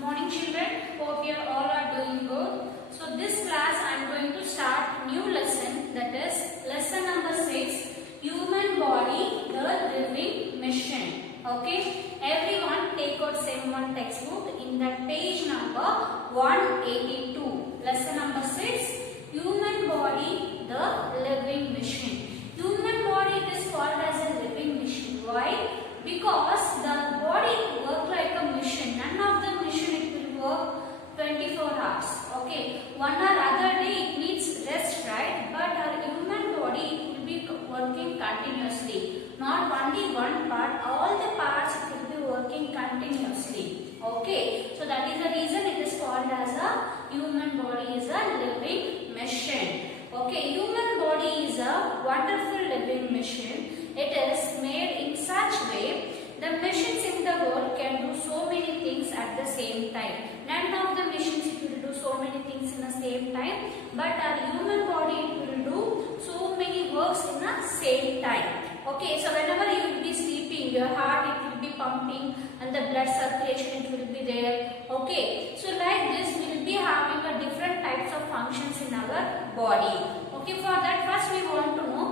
morning children. Hope you all are doing good. So this class I am going to start new lesson, that is lesson number 6, human body the living machine. Okay, everyone take out same one textbook in that page number 182. Lesson number 6, human body the living machine. Human body is called as a living machine. Why? Because the body work like a machine. None of the machine it will work 24 hours. Okay, one or other day it needs rest, right? But our human body it will be working continuously. Not only one part, all the parts it will be working continuously. Okay, so that is the reason it is called as a human body is a living machine. Okay, human body is a wonderful living machine. It is made in such way the machines in the world can do so many things at the same time. None of the machines it will do so many things in the same time, but our human body it will do so many works in the same time. Okay, so whenever you will be sleeping, your heart it will be pumping and the blood circulation it will be there. Okay, so like this we will be having a different types of functions in our body. Okay, for that first we want to know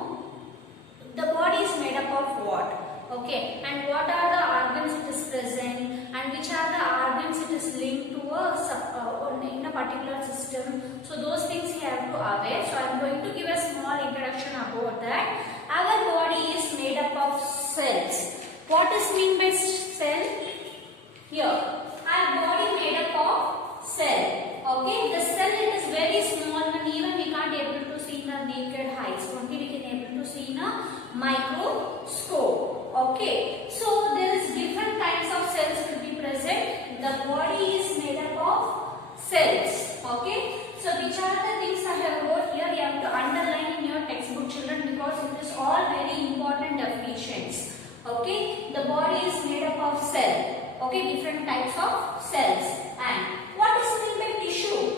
the body is made up of what? Okay, and what are the organs it is present, and which are the organs it is linked to in a particular system. So those things you have to aware. So I am going to give a small introduction about that. Our body is made up of cells. What is mean by cell? Here, our body made up of cell. Okay, the cell it is very small and even we can't able to see in the naked eyes. Only we can able to see in a microscope. Okay, so there is different kinds of cells will be present. The body is made up of cells. Okay, so which are the things I have wrote here? You have to underline in your textbook, children, because it is all very important definitions. Okay, the body is made up of cell. Okay, different types of cells. And what is meant by tissue?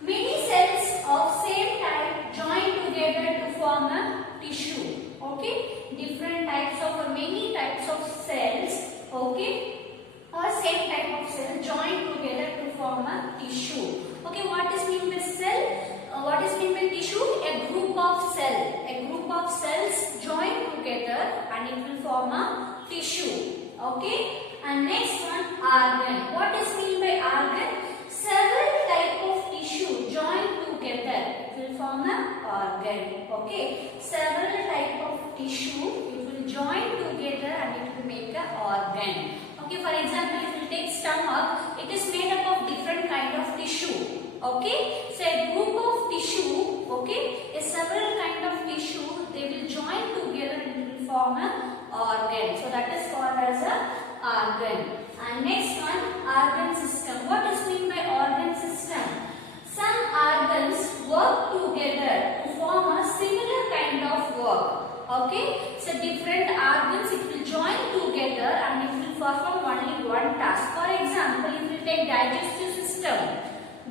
Many cells of same type join together to form a tissue. Okay, different types of many types of cells. Okay, or same type of cell join together to form a tissue. Okay, what is mean by cell? What is mean by tissue? A group of cell. A group of cells join together and it will form a tissue. Okay, and next one, organ. What is mean by organ? Several type of tissue join together will form an organ. Okay, several type of tissue it will join together and it will make an organ. Okay, for example, if you take stomach, it is made up of different kind of tissue. Okay, so a group of tissue, okay, a several kind of tissue they will join together and it will form an organ. So that is called as a organ. And next one, organ system. What is mean by organ system? Some organs work together to form a similar kind of work. Okay, so different organs it will join together and it will perform only one task. For example, if you take digestive system,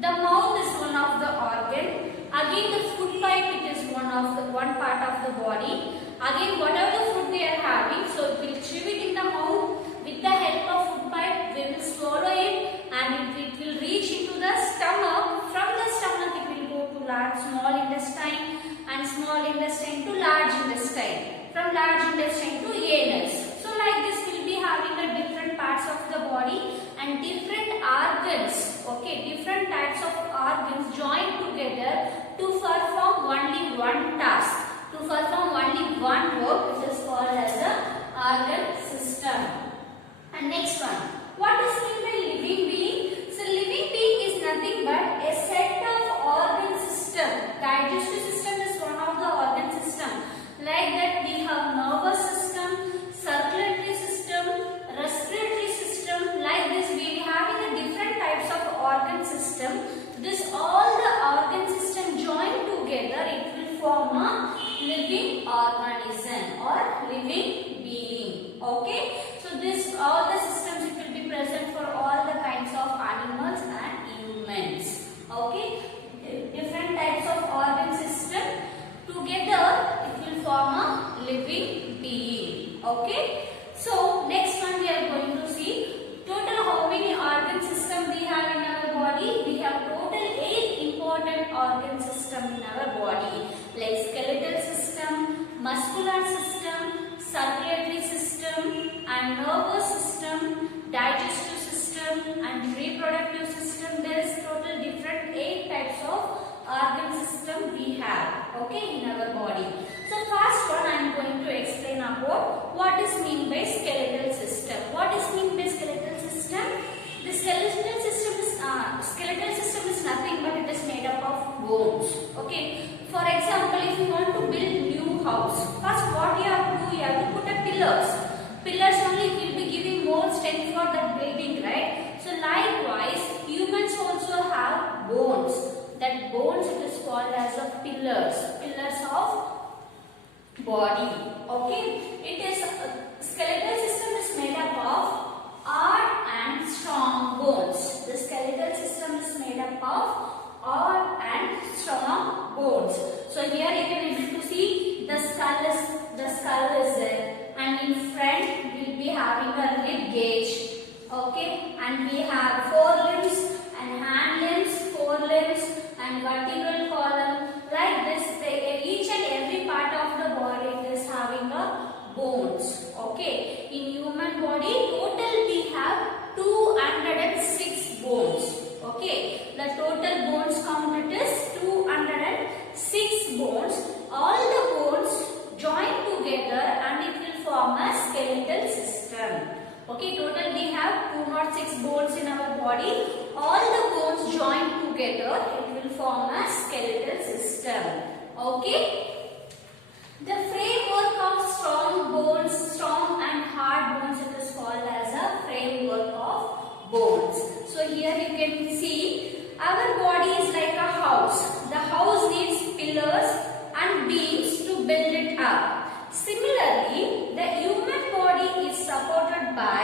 the mouth is one of the organ. Again, the food pipe it is one part of the body. Again, whatever the food they are having, so it will chew it in the mouth. With the help of food pipe, they will swallow it and it will reach into the stomach. From the stomach, it will go to small intestine and small intestine to large intestine. From large intestine to anus. So like this, we will be having the different parts of the body and different organs. Okay, different types of organs join together to perform only one task. To perform only one work, which is called as a organ system. And next one, what is mean by living being? So living being is nothing but a set of organ system. Digestive system is one of the organ system. Like that we have nervous system, circulatory system, respiratory system. Like this we are having a different types of organ system. This all the organ system join together it will form a living organism or living being. Okay. So organ system we have, okay, in our body. So first one I am going to explain about what is mean by skeletal system. What is mean by skeletal system? The skeletal system is nothing but it is made up of bones. Okay. For example, if you want to build new house, first what you have to do, you have to put a pillars. Pillars only will be giving more strength for the building, right? So likewise, humans also have bones. That bones it is called as a pillars. Pillars of body. Okay. It is skeletal system is made up of hard and strong bones. The skeletal system is made up of hard and strong bones. So here you can able to see the skull is there, and in front we will be having a rib cage. Okay, and we have forelimbs and hand limbs, forelimbs and vertebral column. Like this, each and every part of the body is having a bones. Okay, in human body total we have 206 bones. Okay, the total bones count it is 206 bones. All the bones join together and it will form a skeletal system. Okay, total we have 206 bones in our body. All the bones join together, it will form a skeletal system. Okay. The framework of strong and hard bones, it is called as a framework of bones. So here you can see our body is like a house. The house needs pillars and beams to build it up. Similarly, the human body is supported by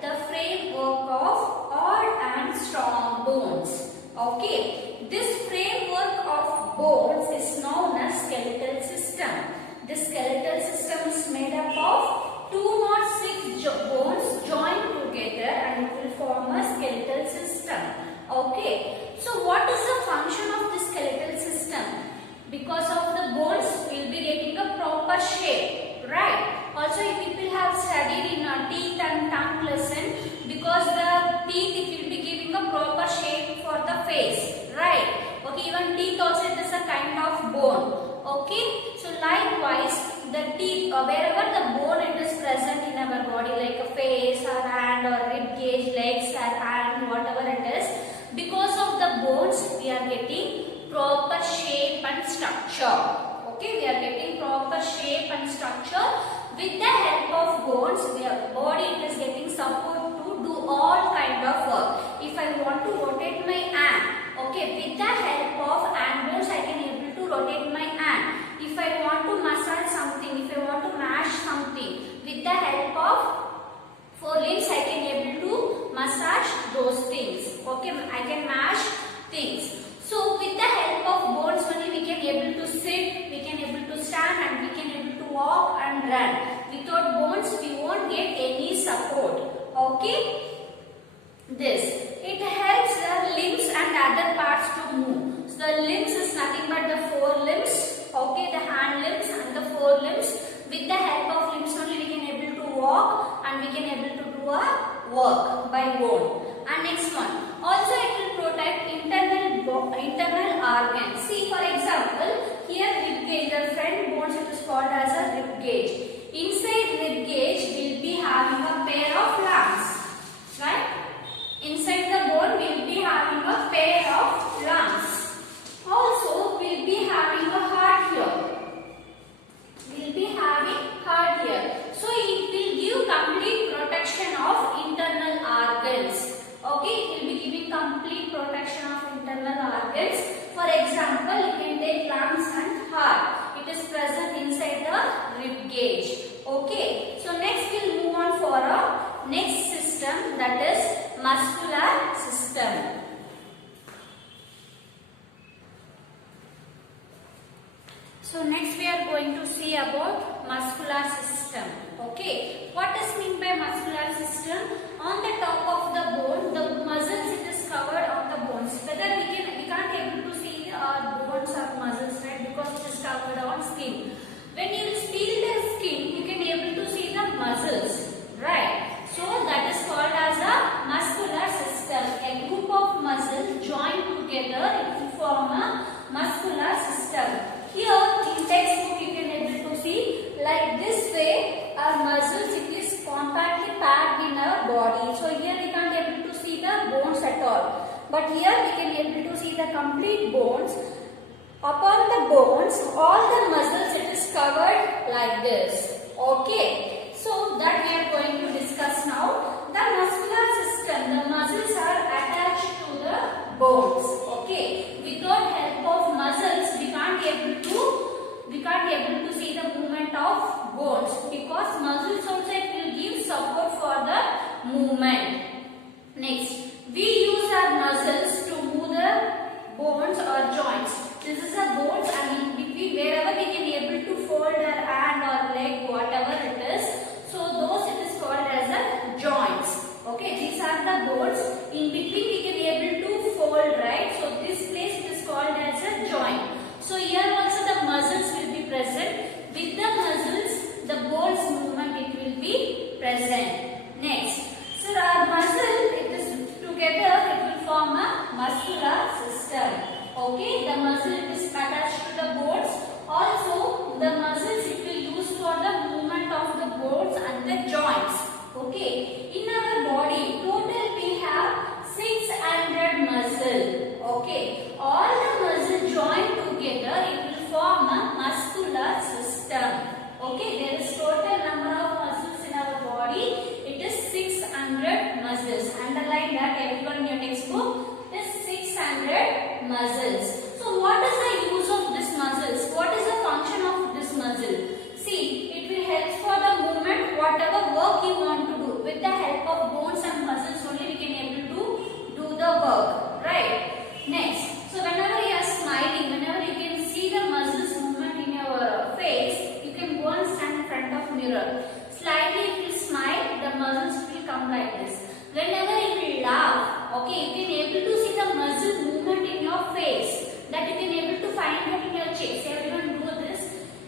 the framework of hard and strong bones. Okay, this framework of bones is known as skeletal system. The skeletal system is made up of 206 bones joined together and it will form a skeletal system. Okay. So what is the function of the skeletal system? Because of the bones we will be getting a proper shape. Right. Also people have studied in a teeth and tongue lesson, because the teeth it will be giving a proper shape for the face. Right. Okay. Even teeth also it is a kind of bone. Okay, so likewise the teeth, wherever the bone it is present in our body, like a face or hand or rib cage, legs or hand, whatever it is, because of the bones we are getting proper shape and structure. Okay, we are getting proper shape and structure. With the help of bones, our body it is getting support to do all kind of work. If I want to rotate my hand, okay, with the help of hand bones I can able to rotate my hand. If I want to massage something, if I want to mash something, with the help of forelimbs I can able to massage those things. Okay, I can mash things. So with the help of bones only we can able to sit, we can able to stand and we can able to walk and run. Without bones we won't get any support. Okay. It helps the limbs and other parts to move. So the limbs is nothing but the forelimbs. Okay, the hand limbs and the forelimbs. With the help of limbs only we can able to walk and we can able to do a work by bone. And next one. Also it will protect internal organs. See, for example, here rib cage, the front bones it is called as a rib cage. Inside rib cage we will be having a pair of lungs. Right? Inside the bone we will be having a pair of lungs. Also we will be having a heart here. We will be having heart here. So it will give complete protection of internal organs. Okay, it will be giving complete protection of internal organs. For example, you can take lungs and heart. It is present inside the rib cage. Okay, so next we will move on for a next system, that is muscular system. So next we are going to see about muscular system. Okay, what is mean by muscular system? On the top of the bone, the muscles it is covered on the bones. Whether we can't able to see our bones or muscles, right? Because it is covered on skin. When you peel the skin, you can able to see the muscles, right? So that is called as a muscular system. A group of muscles joined together to form a muscular body. So here we can't be able to see the bones at all. But here we can be able to see the complete bones. Upon the bones, all the muscles it is covered like this. Okay. So that we are going to discuss now. The muscular system, the muscles are attached to the bones. Okay. Without help of muscles, we can't be able to see the movement of bones, because muscles also it will give support for the movement. Next, we use our muscles to move the bones or joints. This is a bones, and in between wherever we can be able to fold our hand or leg, whatever it is, so those it is called as a joints. Okay, these are the bones. In between we can be able to fold, right? So this place it is called as a joint. So here also the muscles will be present. With the muscles, the bones movement it will be present. Next, so our muscle it is together it will form a muscular system. Okay, the muscle it is attached to the bones. Also, the muscles it will use for the movement of the bones and the joints. Okay, in our body total we have 600 muscles. Okay, all the muscles joined together it will form a muscular system. Okay, there is total number of muscles in our body. It is 600 muscles. Underline that everyone in your textbook. It is 600 muscles. So what is the use of these muscles? What is the function of this muscle? See, it will help for the movement, whatever work you want to do. With the help of bones and muscles only we can able to do the work. Right? Next, so whenever you are smiling, whenever you can see the muscles movement in your face, you can go and stand in front of mirror. Slightly if you smile, the muscles will come like this. Whenever you will laugh, okay, you can able to see the muscle movement in your face. That you can able to find it in your chest. Everyone do this.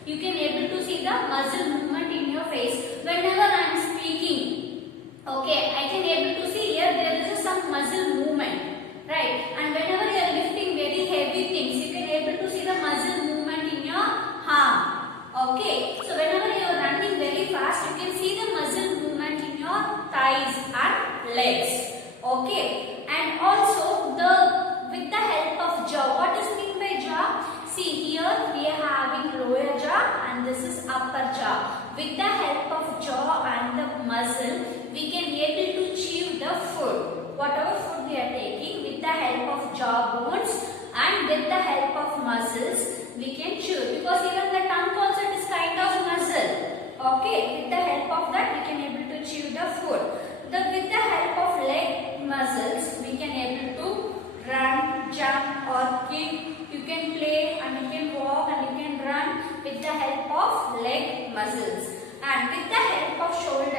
You can able to see the muscle movement in your face. Whenever I am speaking, okay, I can able to see here there is some muscle movement, right? And whenever you are lifting very heavy things, you can able to see the muscle movement in your arm. Okay, so whenever you are running very fast, you can see the muscle movement in your thighs and legs. Okay, and also with the help of jaw. What is mean by jaw? See, here we are having lower jaw and this is upper jaw. With the help of jaw and the muscle, we can able to chew the food. Whatever food we are taking, with the help of jaw bones and with the help of muscles, we can chew. Because even the tongue also is kind of muscle. Okay, with the help of that, we can able to chew the food. With the help of leg muscles, we can able to run, jump or kick. You can play and you can walk and you can run with the help of leg muscles. And with the help of shoulder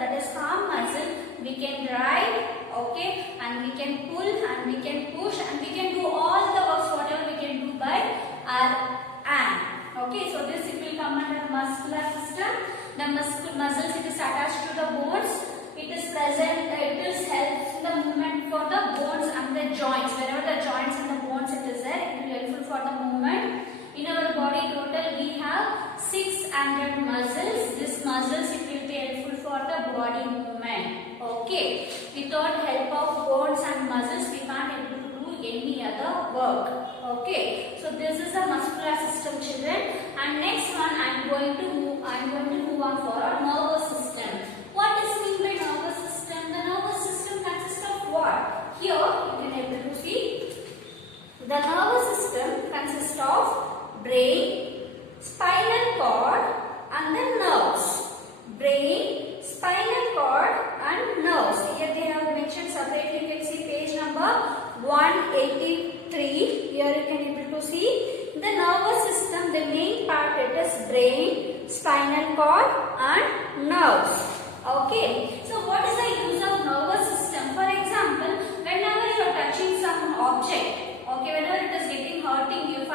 that is arm muscle, we can drive, okay, and we can pull and we can push and we can do all the works whatever we can do by our hand. Okay, so this it will come under muscular system. The muscles it is attached to the bones. It is present, it is helps in the movement for the bones and the joints. Wherever the joints and the bones it is there, it will be helpful for the movement. In our body total we have 600 muscles. These muscles it will be helpful for the body movement. Okay. Without help of bones and muscles we can't able to do any other work. Okay. So this is the muscular system, children. And next one I am going to move on for our nervous system. What is mean by nervous system? The nervous system consists of what? Here you can able to see the nervous system consists of brain, spinal cord and the nerves. Brain, spinal cord and nerves. Here they have mentioned separately. You can see page number 183. Here you can able to see the nervous system. The main part it is brain, spinal cord and nerves. Okay, so what is the use of nervous system? For example, whenever you are touching some object, okay, whenever it is getting hurting you, for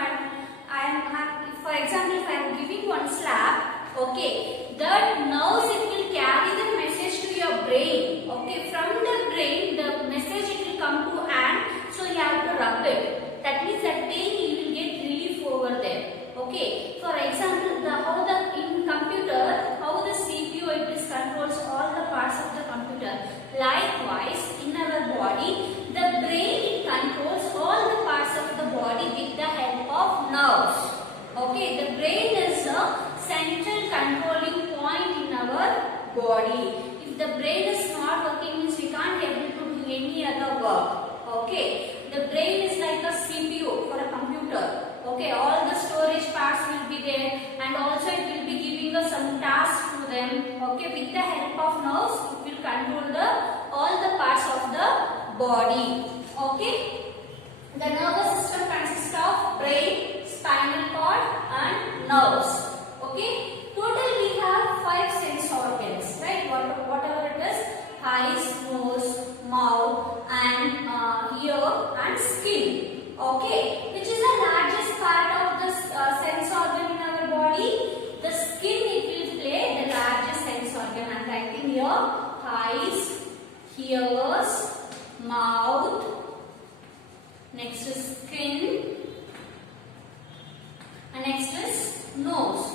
example, if I am giving one slap, okay, that nerves it will carry the message to your brain. Okay, from the brain, the message it will come to hand, so you have to rub it. That means that pain you will get relief over there. Okay, for example, in computer, how the CPU it is controls all the parts of the computer. brain is not working means we can't able to do any other work. Okay, the brain is like a CPU for a computer. Okay, all the storage parts will be there, and also it will be giving us some tasks to them. Okay, with the help of nerves, it will control the all the parts of the body. Okay, the nervous system consists of brain, spinal cord, and nerves. Okay, total we have 5 sense organs, right? Whatever it is, eyes, nose, mouth, and ear and skin. Okay, which is the largest part of the sense organ in our body? The skin it will play the largest sense organ. I am writing here eyes, ears, mouth, next is skin, and next is nose.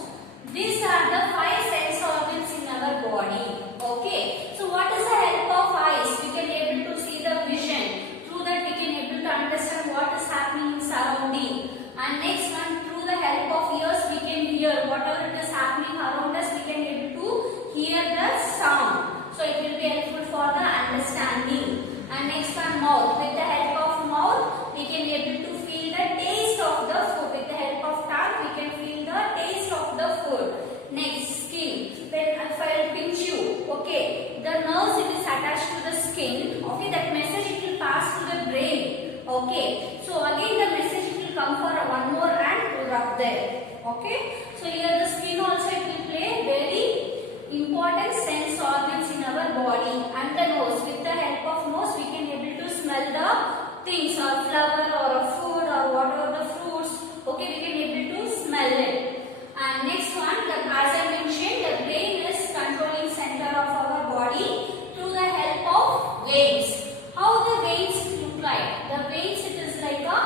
These are the 5 sense organs in our body. Okay, so what is the help of eyes? We can able to see the vision. Through that we can able to understand what is happening in surrounding. And next one, through the help of ears we can hear whatever it is happening around us. We can able to hear the sound. So it will be helpful for the understanding. And next one, mouth. With the help of mouth we can able to feel the taste of the food. With the help of tongue we can feel the taste of the food. Next, skin. When if I will pinch you, okay, the nerves it is attached to the skin. Okay, that message it will pass to the brain. Okay, so again the message it will come for one more and rub there. Okay, so here the skin also it will play very important sense organs in our body. And the nose. With the help of nose we can able to smell the things or flower or a food or whatever the fruits. Okay, we can able to smell it. And next one, as I mentioned, the brain is controlling center of our body through the help of veins. How the veins look like? The veins it is like a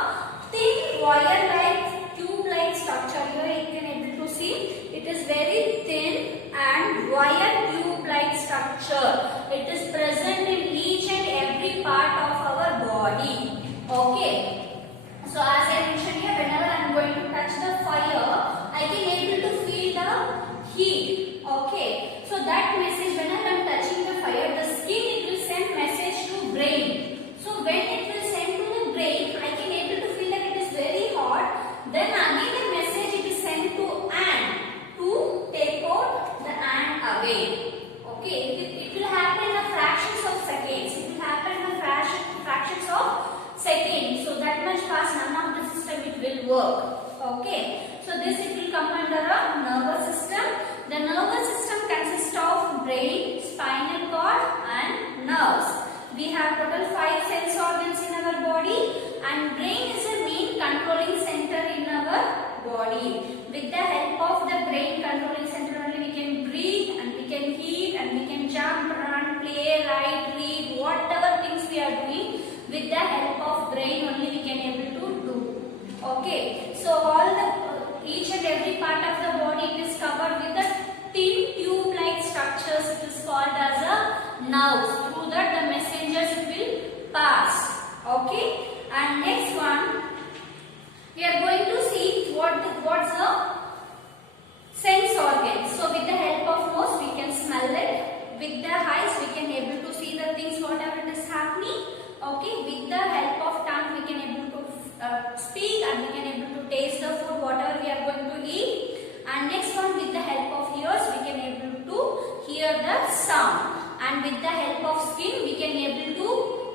thin wire-like tube-like structure. Here you can able to see it is very thin and wire tube-like structure. It is present in each and every part of our body. Okay. So as I mentioned here, whenever I am going to touch the fire, I can able to feel the heat. Okay, so that message whenever I am touching the fire, the skin it will send message to brain. So when it will send to the brain, I can able to feel that it is very hot. Then again the message it is sent to ant to take out the ant away. Okay, it will happen in a fractions of seconds. It will happen in a fractions of seconds. So that much fast none of the system it will work. Okay, so this it will come under a nervous system. The nervous system consists of brain, spinal cord and nerves. We have total 5 sense organs in our body, and brain is a main controlling center in our body. With the help of the brain controlling center only we can breathe and we can eat and we can jump, run, play, write, read, whatever things we are doing. With the help of brain only we can able to do. Okay, so all the each and every part of the body is covered with a thin tube-like structures. It is called as a nerves. Through that the messengers will pass. Okay, and next one we are going to see what's the sense organs. So with the help of nose we can smell it. With the eyes we can able to see the things whatever it is happening. Okay, with the help of tongue we can able to speak and we can able to taste the food whatever we are going to eat. And next one, with the help of ears we can able to hear the sound. And with the help of skin we can able to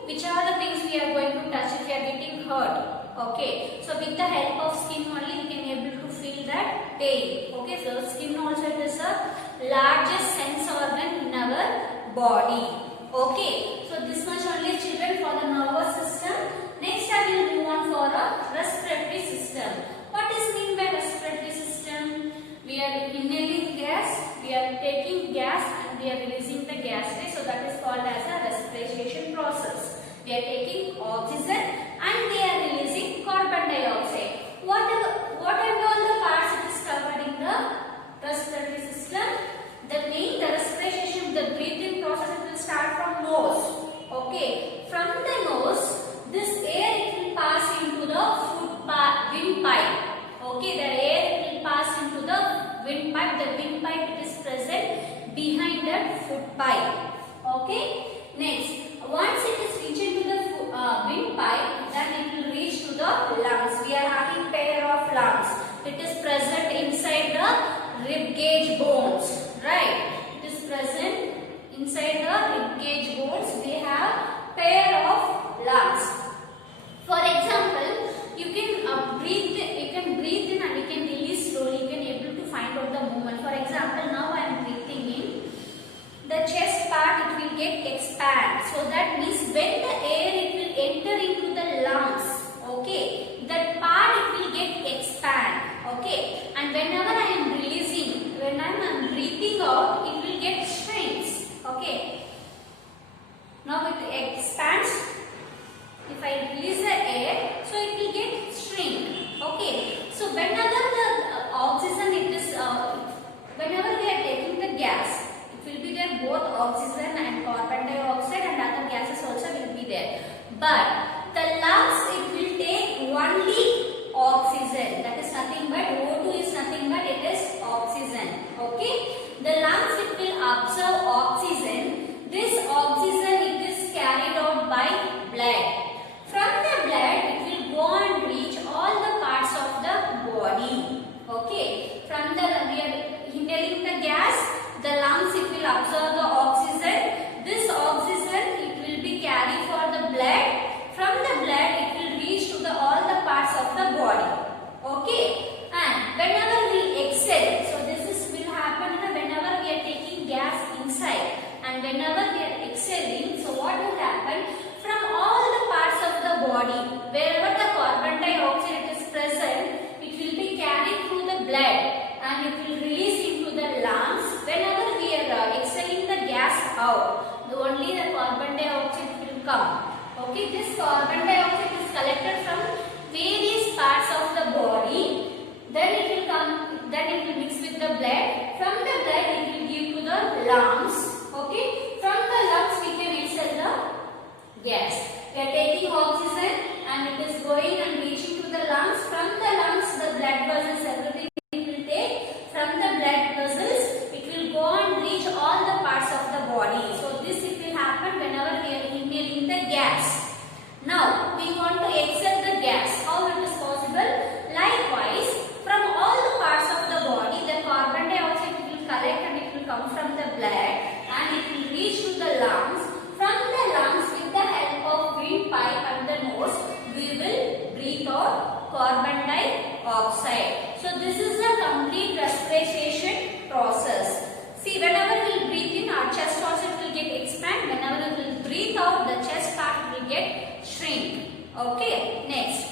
which are the things we are going to touch if we are getting hurt. Okay, so with the help of skin only we can able to feel that pain. Okay, so skin also is the largest sense organ in our body. Okay, so this much only children for the nervous system. Next I will move on for a respiratory system. What is mean by respiratory system? We are inhaling gas, we are taking gas and we are releasing the gas ray. So that is called as a respiration process. We are taking oxygen and we are releasing carbon dioxide. What are all the parts it is covered in the respiratory system? The respiration, the breathing process it will start from nose. Okay, from the nose this air it will pass into the windpipe. Okay, the air it will pass into the windpipe. The windpipe it is present behind that foot pipe. Okay. Next, once it is reached into the windpipe, then it will reach to the lungs. We are having pair of lungs. It is present inside the rib cage bones, right? It is present inside the rib cage bones. We have pair of lungs. For example, you can breathe in and you can release slowly. You can able to find out the movement. For example, now I am breathing in. The chest part, it will get expand. So that means when the air it will enter into the lungs, okay, that part it will get expand, okay. And whenever I am releasing, when I am breathing out, it will get shrinks, okay. Now it expands. If I release the air, so it will get shrink, okay. So whenever the oxygen it is, whenever we are taking the gas, will be there both oxygen and carbon dioxide and other gases also will be there. But the lungs it will take only oxygen. That is nothing but O2 is nothing but it is oxygen. Okay. The lungs it will absorb oxygen. This oxygen it is carried out by blood. From the blood it will go and reach all the parts of the body. Okay. From the we are inhaling the gas. The lungs it will absorb the oxygen. This oxygen it will be carried for the blood. From the blood it will reach to the all the parts of the body. Okay. And whenever we exhale, so this is will happen whenever we are taking gas inside and whenever we are exhaling. So what will happen? From all the parts of the body, wherever the carbon dioxide is present, it will be carried through the blood and it will release into the lungs. Whenever we are exhaling the gas out, only the carbon dioxide will come. Okay, this carbon dioxide is collected from various parts of the body. Then it will come. Then it will mix with the blood. From the blood, it will give to the lungs. Okay, from the lungs we can exhale the gas. We are taking oxygen and it is going and reaching to the lungs. From the lungs, the blood vessels, everything it will take. From the blood vessels, it will go and reach all the parts of the body. So this it will happen whenever we are inhaling the gas. Now we want to exhale the gas. How it is possible? Likewise, from all the parts of the body, the carbon dioxide will collect and it will come from the blood and it will reach to the lungs. From the lungs, with the help of windpipe and the nose, we will breathe out carbon dioxide. So this is the complete respiration process. See, whenever we breathe in, our chest also will get expand. Whenever we will breathe out, the chest part will get shrink. Okay. Next,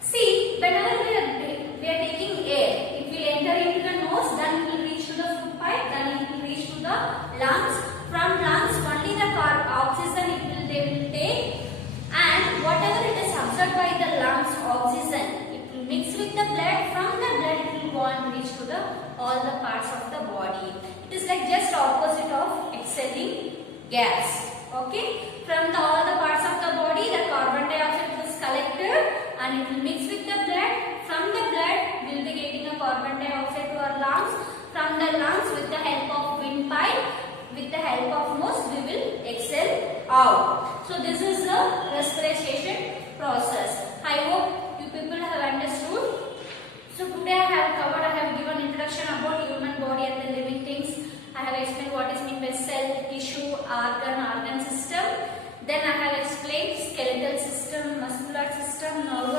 see, whenever we are taking air, it will enter into the nose, then it will reach to the food pipe, then it will reach to the lungs. From lungs, only the oxygen they will take, and whatever it is absorbed by the lungs oxygen, it will mix with the blood. From the blood, it will go and reach to the all the parts of the body. It is like just opposite of exhaling gas. Okay. From all the parts of the body, the carbon dioxide is collected and it will mix with the blood. From the blood, we will be getting a carbon dioxide to our lungs. From the lungs, with the help of windpipe, with the help of nose, we will exhale out. So this is the respiration process. I hope you people have understood. So today I have given introduction about human body and the living things. I have explained what is meant by cell, tissue, organ system. Then I have explained skeletal system, muscular system, nervous